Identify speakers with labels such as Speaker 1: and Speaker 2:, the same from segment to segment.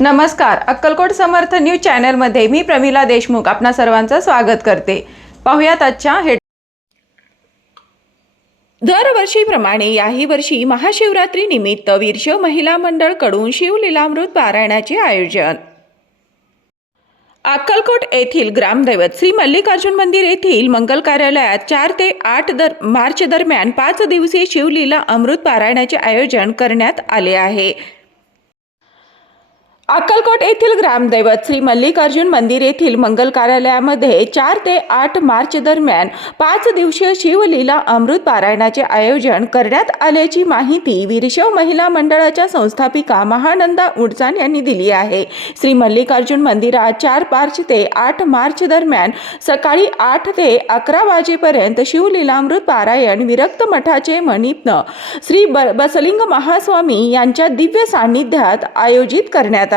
Speaker 1: नमस्कार. अक्कलकोट समर्थ न्यूज चॅनलमध्ये मी प्रमिला देशमुख आपणा सर्वांचं स्वागत करते. पाहुयात आजच्या हेड दरवर्षीप्रमाणे याही वर्षी महाशिवरात्री निमित्त वीरशैव महिला मंडळकडून शिवलीलामृत पारायणाचे आयोजन. अक्कलकोट येथील ग्रामदैवत श्री मल्लिकार्जुन मंदिर येथील मंगल कार्यालयात चार ते आठ दर मार्च दरम्यान पाच दिवसीय शिवलीला अमृत पारायणाचे आयोजन करण्यात आले आहे. अक्कलकोट येथील ग्रामदैवत श्री मल्लिकार्जुन मंदिर येथील मंगल कार्यालयामध्ये चार ते आठ मार्च दरम्यान पाच दिवसीय शिवलीला अमृत पारायणाचे आयोजन करण्यात आल्याची माहिती विरशव महिला मंडळाच्या संस्थापिका महानंदा उडचान यांनी दिली आहे. श्री मल्लिकार्जुन मंदिरात चार मार्च ते आठ मार्च दरम्यान सकाळी आठ ते अकरा वाजेपर्यंत शिवलीलामृत पारायण विरक्त मठाचे मणिप्न श्री ब बसलिंग महास्वामी यांच्या दिव्य सान्निध्यात आयोजित करण्यात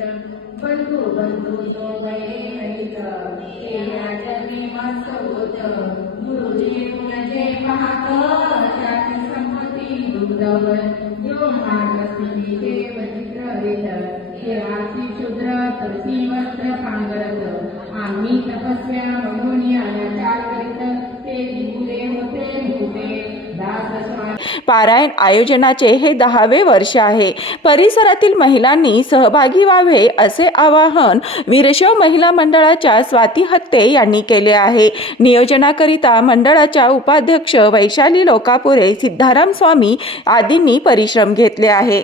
Speaker 2: बंधू बंधू तो गए हरित मस्त होत गुरुजी गुणजे पाहत त्याची दुर्दवर जो देव चित्र हरित केळाची शूद्र वस्त्र पांगरत आम्ही तपस्या म्हणून अनाचार चार
Speaker 1: पारायण आयोजनाचे हे दहावे वर्ष आहे. परिसरातील महिलांनी सहभागी व्हावे असे आवाहन वीरशैव महिला मंडळाच्या स्वाती हत्ते यांनी केले आहे. नियोजनाकरिता मंडळाच्या उपाध्यक्ष वैशाली लोकापुरे सिद्धाराम स्वामी आदींनी परिश्रम घेतले आहे.